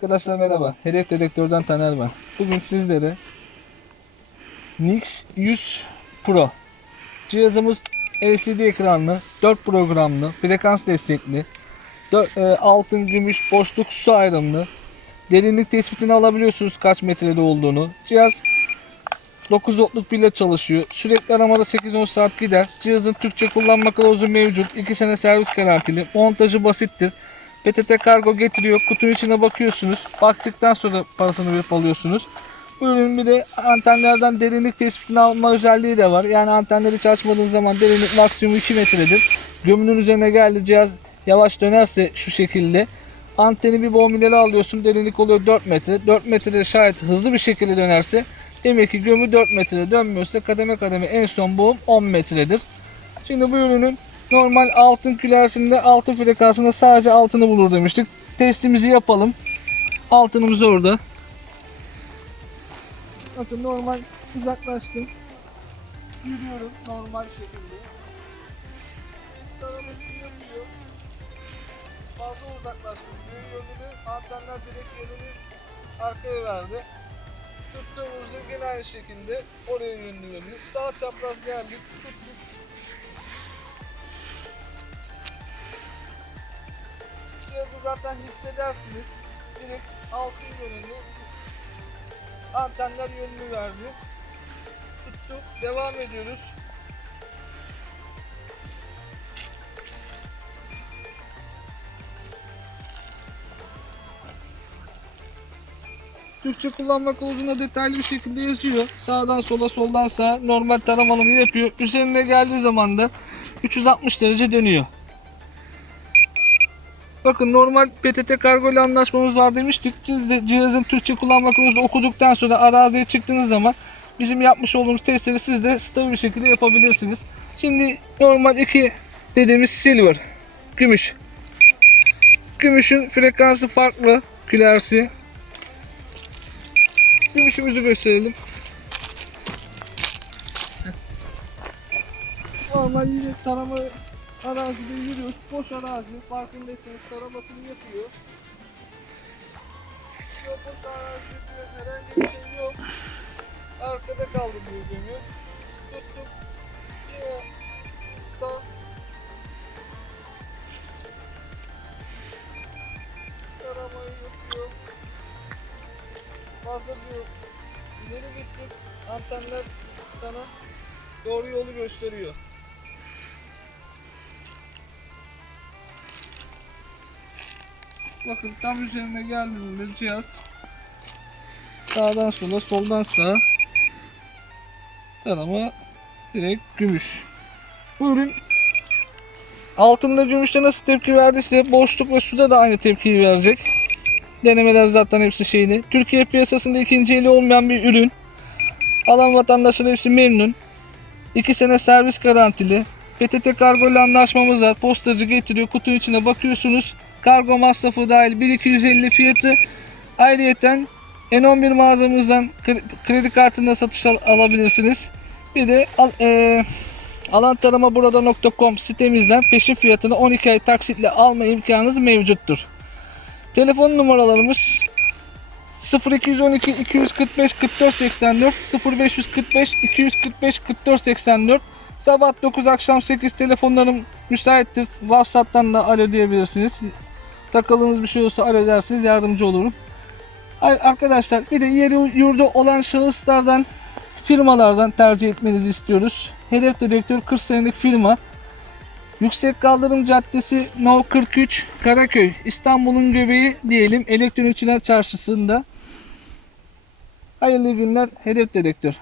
Arkadaşlar merhaba. Hedef Dedektör'den Taner ben. Bugün sizlere Nix 100 Pro cihazımız LCD ekranlı, 4 programlı, frekans destekli, 4, e, altın, gümüş, boşluk, su ayrımlı, derinlik tespitini alabiliyorsunuz kaç metrede olduğunu. Cihaz 9 voltluk pille çalışıyor. Sürekli aramada 8-10 saat gider. Cihazın Türkçe kullanma kılavuzu mevcut. 2 sene servis garantili. Montajı basittir. PTT kargo getiriyor. Kutunun içine bakıyorsunuz. Baktıktan sonra parasını verip alıyorsunuz. Bu ürün bir de antenlerden derinlik tespitini alma özelliği de var. Yani antenleri hiç açmadığınız zaman derinlik maksimum 2 metredir. Gömünün üzerine geldi cihaz yavaş dönerse şu şekilde anteni bir bombineli alıyorsun. Derinlik oluyor 4 metre. 4 metrede şayet hızlı bir şekilde dönerse demek ki gömü 4 metrede dönmüyorsa kademe kademe en son boğum 10 metredir. Şimdi bu ürünün normal altın külersinde altın frekansında sadece altını bulur demiştik. Testimizi yapalım. Altınımız orada. Bakın normal uzaklaştım. Yürüyorum normal şekilde. Taramasını yapıyor. Fazla uzaklaştım. Yönünü antenler direkt yönünü arkaya verdi. Tuttuğumuzda gene aynı şekilde oraya yönlü yönlü. Sağ çapraz geldik. Tuttuk. Zaten hissedersiniz. Direkt altın yönünü antenler yönünü verdi. Tuttuk. Devam ediyoruz. Türkçe kullanma kılavuzunda detaylı bir şekilde yazıyor. Sağdan sola soldan sağa normal taramalımı yapıyor. Üzerine geldiği zaman da 360 derece dönüyor. Bakın normal PTT kargo ile anlaşmamız var demiştik. Siz de cihazın Türkçe kullanma kılavuzunu okuduktan sonra araziye çıktığınız zaman bizim yapmış olduğumuz testleri siz de stabil bir şekilde yapabilirsiniz. Şimdi normal iki dediğimiz silver, gümüş. Gümüşün frekansı farklı, külersi. Gümüşümüzü gösterelim. Normal yine tarama arazide yürüyoruz. Boş arazi. Farkındaysanız taramasını yapıyor. Yok boş arazi yapıyor. Herhangi bir şey yok. Arkada kaldı diyor gömü. Tuttuk. Yine sağ. Taramayı yapıyor. Fazla diyor. İleri gittik. Antenler sana doğru yolu gösteriyor. Bakın tam üzerine geldiğinde cihaz sağdan sola soldan sağa tarama direkt gümüş. Bu ürün altında gümüşte nasıl tepki verdiyse boşluk ve suda da aynı tepkiyi verecek. Denemeler zaten hepsi şeyini. Türkiye piyasasında ikinci eli olmayan bir ürün. Alan vatandaşlar hepsi memnun. 2 sene servis garantili. PTT kargo ile anlaşmamız var. Postacı getiriyor. Kutunun içine bakıyorsunuz. Kargo masrafı dahil 1250 fiyatı. Ayrıyeten N11 mağazamızdan kre- kredi kartında satış al- alabilirsiniz. Bir de al, eee alantaramaburada.com sitemizden peşin fiyatını 12 ay taksitle alma imkanınız mevcuttur. Telefon numaralarımız 0212 245 44 84 0545 245 44 84 Sabah 9 akşam 8 telefonlarım müsaittir. WhatsApp'tan da alo diyebilirsiniz. Takıldığınız bir şey olursa alo dersiniz yardımcı olurum. Arkadaşlar bir de yeri yurdu olan şahıslardan firmalardan tercih etmenizi istiyoruz. Hedef Direktör 40 senelik firma. Yüksek Kaldırım Caddesi No 43 Karaköy İstanbul'un göbeği diyelim elektronikçiler çarşısında. Hayırlı günler Hedef Direktör.